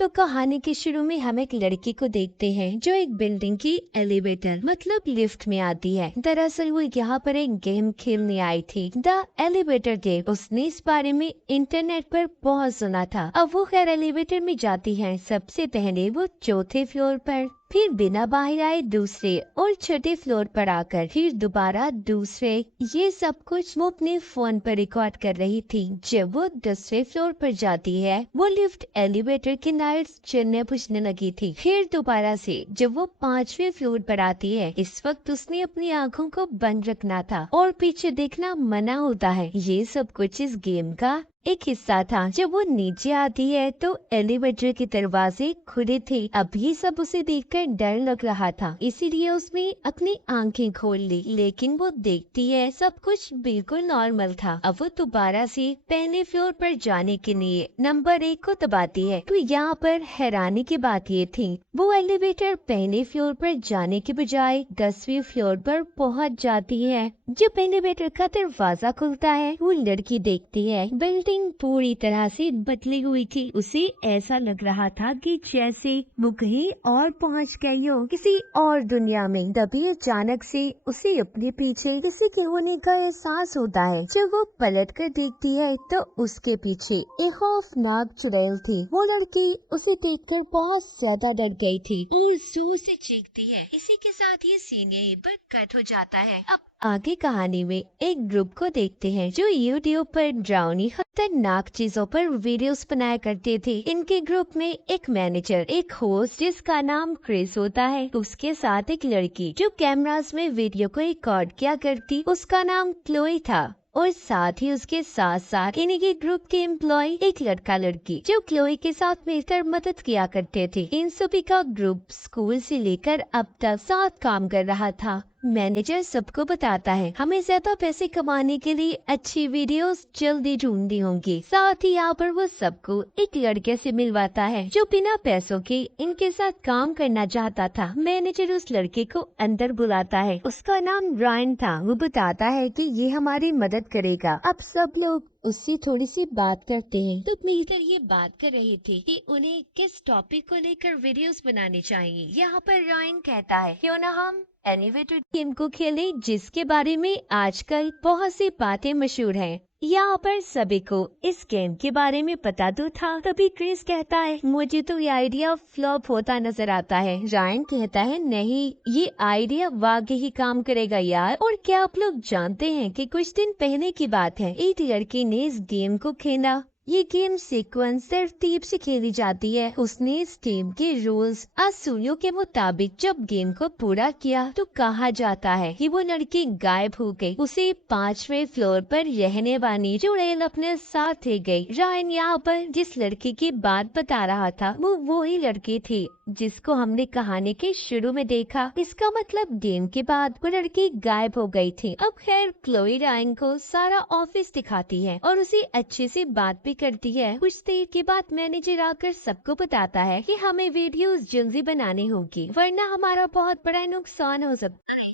तो कहानी के शुरू में हम एक लड़की को देखते हैं जो एक बिल्डिंग की एलिवेटर मतलब लिफ्ट में आती है। दरअसल वो यहाँ पर एक गेम खेलने आई थी, द एलिवेटर गेम। उसने इस बारे में इंटरनेट पर बहुत सुना था। अब वो खैर एलिवेटर में जाती है। सबसे पहले वो चौथे फ्लोर पर, फिर बिना बाहर आए दूसरे और छठे फ्लोर पर आकर फिर दोबारा दूसरे। ये सब कुछ वो अपने फोन पर रिकॉर्ड कर रही थी। जब वो 10वें फ्लोर पर जाती है वो लिफ्ट एलिवेटर की लाइट्स चलने बुझने लगी थी। फिर दोबारा से जब वो 5वें फ्लोर पर आती है, इस वक्त उसने अपनी आंखों को बंद रखना था और पीछे देखना मना होता है। ये सब कुछ इस गेम का एक हिस्सा था। जब वो नीचे आती है तो एलिवेटर के दरवाजे खुले थे। अब ये सब उसे देखकर डर लग रहा था, इसीलिए उसने अपनी आंखें खोल ली। लेकिन वो देखती है सब कुछ बिल्कुल नॉर्मल था। अब वो दोबारा से पहले फ्लोर पर जाने के लिए नंबर 1 को दबाती है। तो यहाँ पर हैरानी की बात ये थी, वो एलिवेटर पहले फ्लोर पर जाने के बजाय 10वें फ्लोर पर पहुँच जाती है। जब एलिवेटर का दरवाजा खुलता है वो लड़की देखती है बिल्डिंग पूरी तरह से बदली हुई थी। उसे ऐसा लग रहा था कि जैसे वो कहीं और पहुंच गई हो, किसी और दुनिया में। तभी अचानक से उसे अपने पीछे किसी के होने का एहसास होता है। जब वो पलट कर देखती है तो उसके पीछे एक खौफनाक चुड़ैल थी। वो लड़की उसे देखकर बहुत ज्यादा डर गई थी और जोर से चीखती है। इसी के साथ ये सीन यहीं पर कट हो जाता है। अब आगे कहानी में एक ग्रुप को देखते हैं जो यूट्यूब पर ड्राउनी खतरनाक चीजों पर वीडियोस बनाया करते थे। इनके ग्रुप में एक मैनेजर, एक होस्ट जिसका नाम क्रिस होता है, उसके साथ एक लड़की जो कैमरास में वीडियो को रिकॉर्ड किया करती, उसका नाम क्लोई था। और साथ ही उसके साथ साथ इन्हीं के ग्रुप के एम्प्लॉय एक लड़का लड़की जो क्लोई के साथ मिलकर मदद किया करते थे। इन सभी का ग्रुप स्कूल से लेकर अब तक साथ काम कर रहा था। मैनेजर सबको बताता है हमें ज्यादा पैसे कमाने के लिए अच्छी वीडियोस जल्दी ढूंढनी होंगी। साथ ही यहाँ पर वो सबको एक लड़के से मिलवाता है जो बिना पैसों के इनके साथ काम करना चाहता था। मैनेजर उस लड़के को अंदर बुलाता है, उसका नाम रायन था। वो बताता है कि ये हमारी मदद करेगा। अब सब लोग उससे थोड़ी सी बात करते हैं तो मिलकर ये बात कर रही थी कि उन्हें किस टॉपिक को लेकर वीडियोस बनानी चाहिए। यहाँ पर रायन कहता है क्यों ना हम एनिमेटेड गेम को खेले जिसके बारे में आजकल बहुत सी बातें मशहूर हैं। यहाँ पर सभी को इस गेम के बारे में पता तो था। तभी क्रिस कहता है मुझे तो ये आइडिया फ्लॉप होता नजर आता है। रायन कहता है नहीं, ये आइडिया वाकई ही काम करेगा यार। और क्या आप लोग जानते हैं कि कुछ दिन पहले की बात है, एक लड़की ने इस गेम को खेला। ये गेम सीक्वेंस तरतीब से खेली जाती है। उसने इस गेम के रूल्स असूलों के मुताबिक जब गेम को पूरा किया तो कहा जाता है कि वो लड़की गायब हो गई। उसे 5वें फ्लोर पर रहने वाली चुड़ैल अपने साथ ले गई। रायन यहाँ पर जिस लड़की की बात बता रहा था वो ही लड़की थी जिसको हमने कहानी के शुरू में देखा। इसका मतलब गेम के बाद वो लड़की गायब हो गई थी। अब खैर क्लोई रायन को सारा ऑफिस दिखाती है और उसे अच्छे से बात भी करती है। कुछ देर के बाद मैनेजर आकर सबको बताता है कि हमें वीडियोस जल्दी बनानी होगी वरना हमारा बहुत बड़ा नुकसान हो सकता है।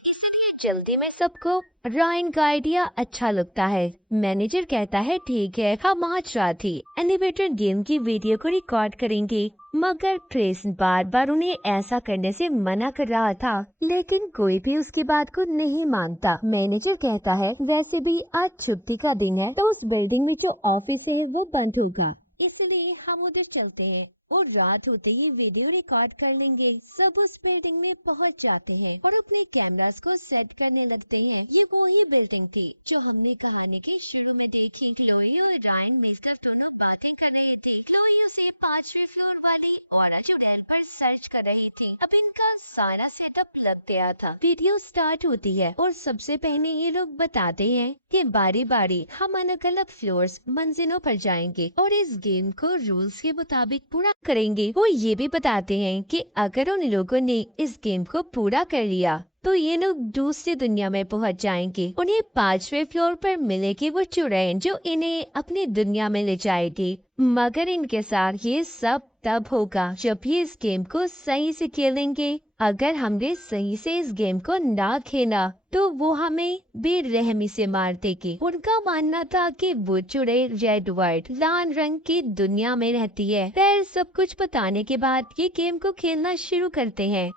जल्दी में सबको रायन का आइडिया अच्छा लगता है। मैनेजर कहता है ठीक है, हम आज रात ही एनिमेटेड गेम की वीडियो को रिकॉर्ड करेंगे। मगर क्रिस बार बार उन्हें ऐसा करने से मना कर रहा था, लेकिन कोई भी उसकी बात को नहीं मानता। मैनेजर कहता है वैसे भी आज छुट्टी का दिन है तो उस बिल्डिंग में जो ऑफिस है वो बंद होगा, इसलिए हम उधर चलते हैं और रात होते ही वीडियो रिकॉर्ड कर लेंगे। सब उस बिल्डिंग में पहुंच जाते हैं और अपने कैमरास को सेट करने लगते हैं। ये वही बिल्डिंग थी जो हमने कहानी के शुरू में देखी। क्लोई और रायन मिलकर दोनों बातें कर रहे थे। क्लोई उसे 5वें फ्लोर वाली और चुड़ैल पर सर्च कर रही थी। अब इनका सारा सेटअप लग गया था। वीडियो स्टार्ट होती है और सबसे पहले ये लोग बताते हैं कि बारी बारी हम अलग अलग फ्लोर्स मंजिलों पर जाएंगे और इस गेम को रूल्स के मुताबिक पूरा करेंगे। वो ये भी बताते हैं कि अगर उन लोगों ने इस गेम को पूरा कर लिया तो ये लोग दूसरी दुनिया में पहुंच जाएंगे। उन्हें 5वें फ्लोर पर मिलेगी वो चुड़ैल जो इन्हें अपनी दुनिया में ले जाएगी। मगर इनके साथ ये सब तब होगा जब ये इस गेम को सही से खेलेंगे अगर हमने सही से इस गेम को ना खेला तो वो हमें बेरहमी से मार देगी। उनका मानना था कि वो चुड़ैल रेड वर्ड लाल रंग की दुनिया में रहती है। फिर सब कुछ बताने के बाद ये गेम को खेलना शुरू करते हैं।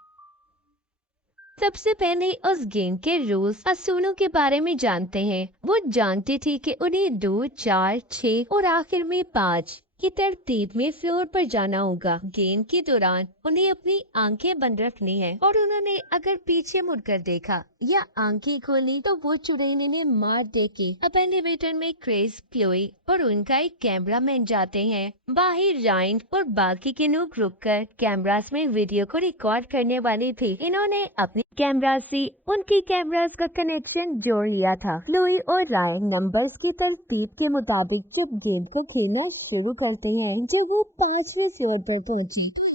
सबसे पहले उस गेम के रूल्स असूलों के बारे में जानते हैं। वो जानती थी कि उन्हें 2, 4, 6 और आखिर में 5 की तरतीब में फ्लोर पर जाना होगा। गेम के दौरान उन्हें अपनी आंखें बंद रखनी है और उन्होंने अगर पीछे मुड़कर देखा या आंखें खोली तो वो चुड़ैल इन्हें मार देगी। अब एलिवेटर में क्रिस, क्लोई और उनका एक कैमरामैन जाते हैं। बाहर रायन और बाकी के लोग रुककर कैमरास में वीडियो को रिकॉर्ड करने वाले थे। इन्होंने अपने कैमरा से उनकी कैमरास का कनेक्शन जोड़ लिया था। क्लोई और रायन नंबर्स की तरतीब के मुताबिक जब गेम को खेलना शुरू करते हैं, जब वो 5वें फ्लोर पर पहुंचे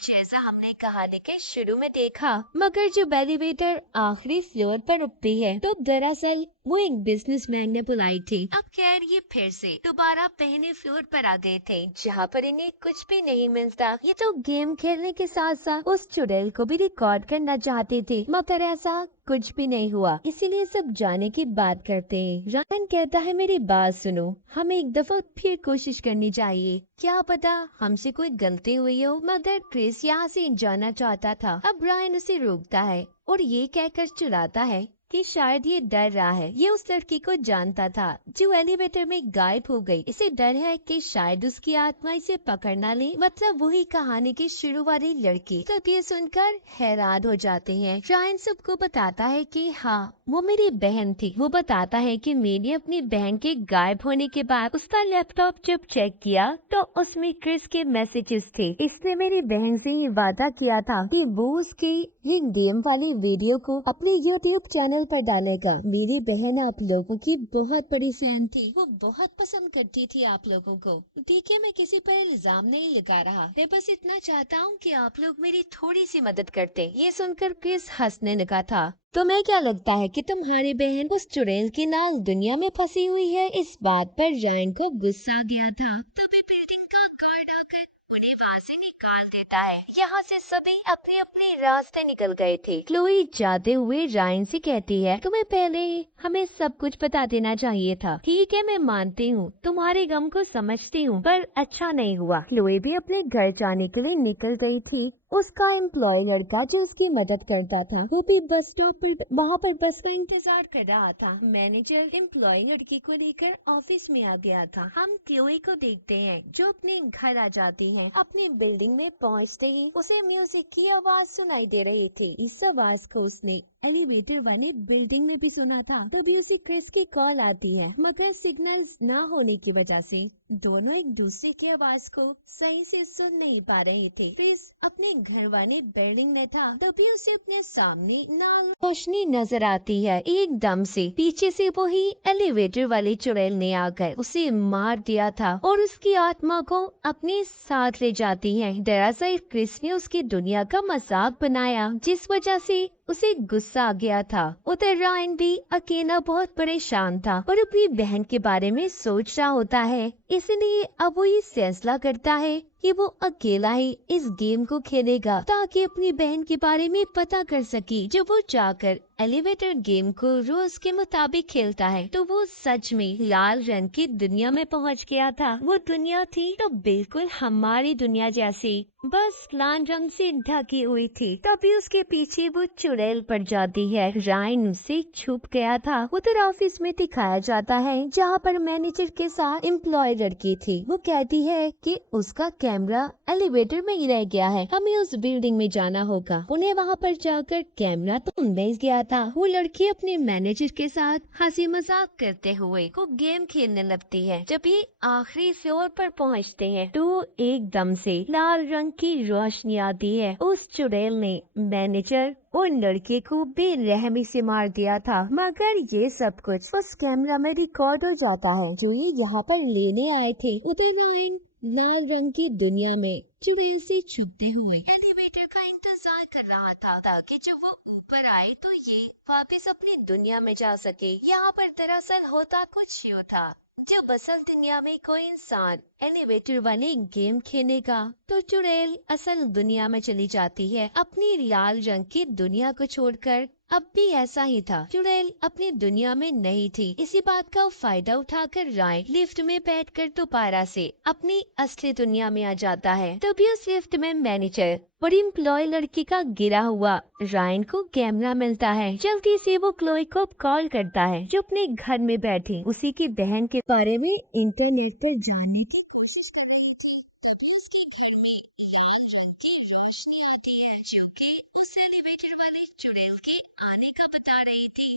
जैसा हमने कहानी के शुरू में देखा। मगर जब एलिवेटर आखिरी फ्लोर पर रुकती है तो दरअसल वो एक बिजनेसमैन ने बुलाई थी। अब खैर ये फिर से दोबारा पहले फ्लोर पर आ गए थे जहाँ पर इन्हें कुछ भी नहीं मिलता। ये तो गेम खेलने के साथ साथ उस चुड़ैल को भी रिकॉर्ड करना चाहते थे, मगर ऐसा कुछ भी नहीं हुआ। इसीलिए सब जाने की बात करते हैं। रायन कहता है मेरी बात सुनो, हमें एक दफा फिर कोशिश करनी चाहिए, क्या पता हमसे कोई गलती हुई हो। मगर क्रिस यहाँ से जाना चाहता था। अब रायन उसे रोकता है और ये कहकर चिढ़ाता है कि शायद ये डर रहा है। ये उस लड़की को जानता था जो एलिवेटर में गायब हो गई। इसे डर है कि शायद उसकी आत्मा इसे पकड़ ना ले, मतलब वही कहानी की शुरू वाली लड़की। तो ये सुनकर हैरान हो जाते हैं। रायन सबको बताता है कि हाँ वो मेरी बहन थी। वो बताता है कि मैंने अपनी बहन के गायब होने के बाद उसका लैपटॉप जब चेक किया तो उसमें क्रिस के मैसेजेस थे। इसने मेरी बहन से ये वादा किया था कि वो उसकी रिडीम वाली वीडियो को अपने यूट्यूब चैनल पर डालेगा। मेरी बहन आप लोगों की बहुत बड़ी फैन थी, वो बहुत पसंद करती थी आप लोगों को। देखिए मैं किसी पर इल्जाम नहीं लगा रहा, मैं बस इतना चाहता हूँ कि आप लोग मेरी थोड़ी सी मदद करते। ये सुनकर क्रिस हंसने लगा था। तुम्हें क्या लगता है कि तुम्हारी बहन उस चुड़ैल की नाल दुनिया में फंसी हुई है? इस बात पर रायन को गुस्सा आ गया था। तभी बिल्डिंग का गार्ड आकर उन्हें वहाँ से निकाल देता है। यहाँ से सभी अपने अपने रास्ते निकल गए थे। क्लोई जाते हुए रायन से कहती है तुम्हें पहले हमें सब कुछ बता देना चाहिए था। ठीक है मैं मानती हूँ, तुम्हारे गम को समझती हूँ, पर अच्छा नहीं हुआ। क्लोई भी अपने घर जाने के लिए निकल गई थी। उसका एम्प्लॉय लड़का जो उसकी मदद करता था वो भी बस स्टॉप पर वहाँ पर बस का इंतजार कर रहा था। मैनेजर एम्प्लॉय लड़की को लेकर ऑफिस में आ गया था। हम क्लोई को देखते हैं जो अपने घर आ जाती है। अपनी बिल्डिंग में पहुँचते ही उसे म्यूजिक की आवाज सुनाई दे रही थी। इस आवाज को उसने एलिवेटर वाली बिल्डिंग में भी सुना था। तभी उसे क्रिस की कॉल आती है, मगर सिग्नल्स न होने की वजह से दोनों एक दूसरे की आवाज को सही से सुन नहीं पा रहे थे। क्रिस अपने घर वाले बिल्डिंग में था, तभी उसे अपने सामने नाल रोशनी नजर आती है। एकदम से पीछे से वही एलिवेटर वाली चुड़ैल ने आकर उसे मार दिया था और उसकी आत्मा को अपने साथ ले जाती है। दरअसल क्रिस ने उसकी दुनिया का मजाक बनाया, जिस वजह से उसे गुस्सा आ गया था। उधर रायन भी अकेला बहुत परेशान था और अपनी बहन के बारे में सोच रहा होता है। इसलिए अब वो ये फैसला करता है कि वो अकेला ही इस गेम को खेलेगा ताकि अपनी बहन के बारे में पता कर सके। जब वो जाकर एलिवेटर गेम को रोज के मुताबिक खेलता है तो वो सच में लाल रंग की दुनिया में पहुंच गया था। वो दुनिया थी तो बिल्कुल हमारी दुनिया जैसी, बस लाल रंग से ढकी हुई थी। तभी उसके पीछे वो चुड़ैल पड़ जाती है। रायन उससे छुप गया था। उधर ऑफिस में दिखाया जाता है जहाँ पर मैनेजर के साथ एम्प्लॉय लड़की थी। वो कहती है कि उसका कैमरा एलिवेटर में ही रह गया है, हमें उस बिल्डिंग में जाना होगा। उन्हें वहाँ पर जाकर कैमरा तो मिल गया था। वो लड़की अपने मैनेजर के साथ हंसी मजाक करते हुए को गेम खेलने लगती है। जब ये आखिरी फ्लोर पर पहुँचते हैं तो एकदम से लाल रंग की रोशनी आती है। उस चुड़ैल ने मैनेजर और लड़के को बेरहमी से मार दिया था। मगर ये सब कुछ उस कैमरा में रिकॉर्ड हो जाता है जो ये यहाँ पर लेने आए थे। उधर रायन लाल रंग की दुनिया में चुड़ैल से छुपते हुए एलिवेटर का इंतजार कर रहा था ताकि जब वो ऊपर आए तो ये वापस अपनी दुनिया में जा सके। यहाँ पर दरअसल होता कुछ यूँ था, जब असल दुनिया में कोई इंसान एलिवेटर वाले गेम खेलेगा तो चुड़ैल असल दुनिया में चली जाती है अपनी लाल रंग की दुनिया को छोड़कर। अब भी ऐसा ही था, चुड़ैल अपनी दुनिया में नहीं थी। इसी बात का फायदा उठाकर राय लिफ्ट में बैठकर दोबारा से अपनी असली दुनिया में आ जाता है। तभी उस लिफ्ट में मैनेजर और एम्प्लॉय लड़की का गिरा हुआ रायन को कैमरा मिलता है। जल्दी से वो क्लोई को कॉल करता है जो अपने घर में बैठी उसी की बहन के बारे में इंटरनेट पर जानने की कोशिश कर रही थी। तभी उसके घर में लाल रंग की रोशनी आती है जो कि उस एलिवेटर वाले चुड़ैल के आने का बता रही थी।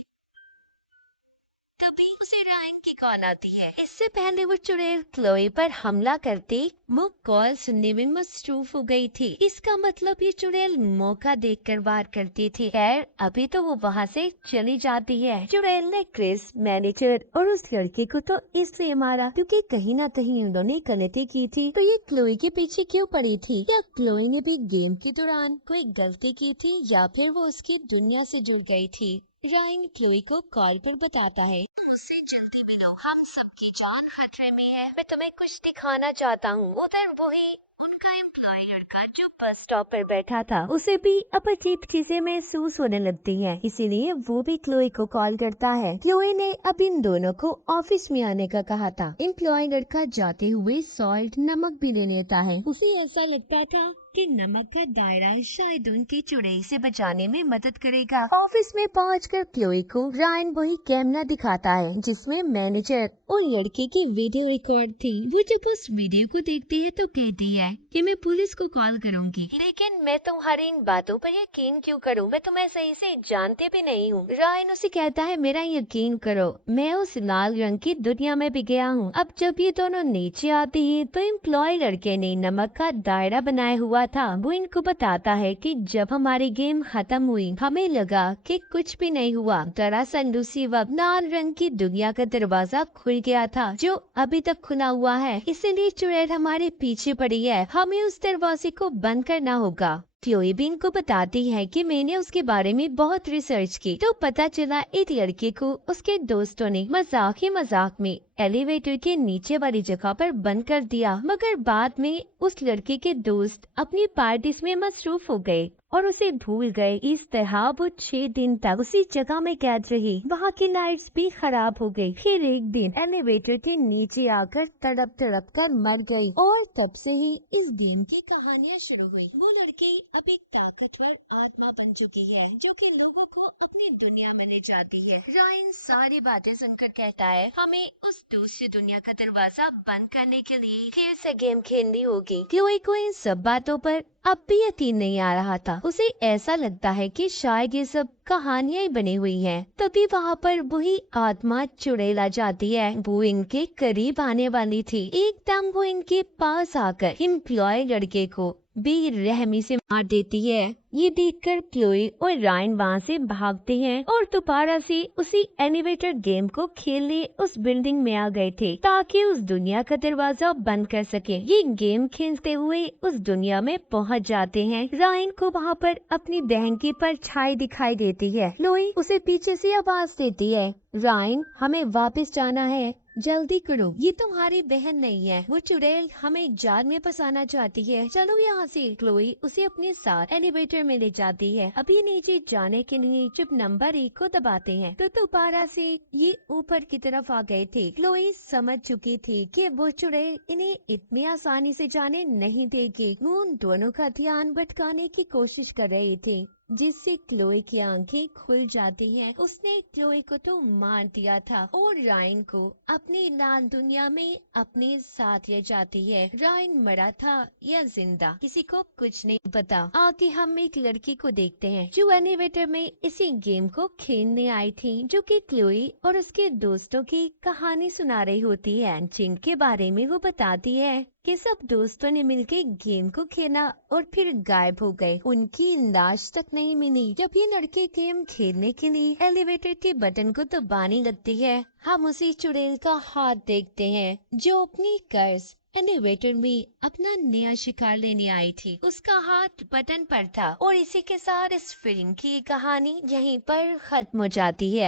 तभी उसे रायन की कॉल आती है। इससे पहले वो चुड़ैल क्लोई पर हमला करते वो कॉल सुनने में मसरूफ हो गई थी। इसका मतलब ये चुड़ैल मौका देखकर वार करती थी। खैर अभी तो वो वहाँ से चली जाती है। चुड़ैल ने क्रिस, मैनेजर और उस लड़के को तो इसलिए मारा क्योंकि कहीं ना कहीं उन्होंने गलती की थी। तो ये क्लोई के पीछे क्यों पड़ी थी? या क्लोई ने भी गेम के दौरान कोई गलती की थी या फिर वो उसकी दुनिया से जुड़ गई थी? रायन क्लोई को कॉल पर बताता है, मुझसे जल्दी मिलो, हम सबकी जान खतरे में है। मैं तुम्हें कुछ दिखाना चाहता हूँ। उधर वही उनका एम्प्लॉय लड़का जो बस स्टॉप पर बैठा था उसे भी अब अजीब चीजें महसूस होने लगती है, इसीलिए वो भी क्लोई को कॉल करता है। क्लोई ने अब इन दोनों को ऑफिस में आने का कहा था। एम्प्लॉय लड़का जाते हुए सॉल्ट नमक भी ले लेता है। उसे ऐसा लगता था कि नमक का दायरा शायद उनकी चुड़ैल से बचाने में मदद करेगा। ऑफिस में पहुंचकर क्लोई को रायन वही कैमरा दिखाता है जिसमें मैनेजर और लड़के की वीडियो रिकॉर्ड थी। वो जब उस वीडियो को देखती है तो कहती है कि मैं पुलिस को कॉल करूंगी, लेकिन मैं तुम्हारी इन बातों पर यकीन क्यों करूं? मैं तुम्हें सही से जानते भी नहीं हूँ। रायन उसे कहता है, मेरा यकीन करो, मैं उस लाल रंग की दुनिया में भी गया हूँ। अब जब ये दोनों नीचे आती है तो एम्प्लॉय लड़के ने नमक का दायरा बनाया हुआ था। वो इनको बताता है कि जब हमारी गेम खत्म हुई हमें लगा कि कुछ भी नहीं हुआ। दरअसल उसी वक्त लाल रंग की दुनिया का दरवाजा खुल गया था जो अभी तक खुला हुआ है, इसीलिए चुड़ैल हमारे पीछे पड़ी है। हमें उस दरवाजे को बंद करना होगा। क्लोई भी इनको बताती है कि मैंने उसके बारे में बहुत रिसर्च की तो पता चला एक लड़के को उसके दोस्तों ने मजाक में एलिवेटर के नीचे वाली जगह पर बंद कर दिया, मगर बाद में उस लड़के के दोस्त अपनी पार्टीज में मसरूफ हो गए और उसे भूल गए। इस तरह वो 6 दिन तक उसी जगह में कैद रही। वहाँ की लाइट्स भी खराब हो गई। फिर एक दिन एलिवेटर के नीचे आकर तड़प कर मर गई और तब से ही इस गेम की कहानियाँ शुरू हुई। वो लड़की अब एक ताकतवर आत्मा बन चुकी है जो कि लोगों को अपनी दुनिया में ले जाती है। रायन सारी बातें सुनकर कहता है, हमें उस दूसरी दुनिया का दरवाजा बंद करने के लिए फिर से गेम खेलनी होगी। क्लोई को इन सब बातों पर अब भी यकीन नहीं आ रहा था। उसे ऐसा लगता है कि शायद ये सब कहानियां ही बनी हुई हैं। तभी वहाँ पर वही आत्मा चुड़ैल आ जाती है। वो इनके करीब आने वाली थी। एकदम वो इनके पास आकर एम्प्लॉय लड़के को बेरहमी से मार देती है। ये देखकर क्लोई और रायन वहाँ से भागते हैं और दोबारा से उसी एलिवेटर गेम को खेलने उस बिल्डिंग में आ गए थे ताकि उस दुनिया का दरवाजा बंद कर सके। ये गेम खेलते हुए उस दुनिया में पहुँच जाते हैं। रायन को वहाँ पर अपनी बहन की परछाई दिखाई देती है। क्लोई उसे पीछे से आवाज देती है, रायन हमें वापस जाना है, जल्दी करो, ये तुम्हारी बहन नहीं है, वो चुड़ैल हमें जाल में फंसाना चाहती है, चलो यहाँ से। क्लोई उसे अपने साथ एलिवेटर में ले जाती है। अभी नीचे जाने के लिए जब नंबर 1 को दबाते हैं तो दोबारा से ये ऊपर की तरफ आ गए थे। क्लोई समझ चुकी थी कि वो चुड़ैल इन्हें इतनी आसानी से जाने नहीं देगी। वो उन दोनों का ध्यान भटकाने की कोशिश कर रही थी जिससे क्लोई की आंखें खुल जाती हैं। उसने क्लोई को तो मार दिया था और रायन को अपनी लाल दुनिया में अपने साथ ले जाती है। रायन मरा था या जिंदा किसी को कुछ नहीं पता। आगे हम एक लड़की को देखते हैं जो एलिवेटर में इसी गेम को खेलने आई थी, जो कि क्लोई और उसके दोस्तों की कहानी सुना रही होती है जिनके बारे में वो बताती है कि सब दोस्तों ने मिलकर गेम को खेला और फिर गायब हो गए। उनकी लाश तक नहीं मिली। जब ये लड़की गेम खेलने के लिए एलिवेटर के बटन को दबाने लगती है, हम उसी चुड़ैल का हाथ देखते हैं जो अपनी कर्ज एलिवेटर में अपना नया शिकार लेने आई थी। उसका हाथ बटन पर था। और इसी के साथ इस फिल्म की कहानी यहीं पर खत्म हो जाती है।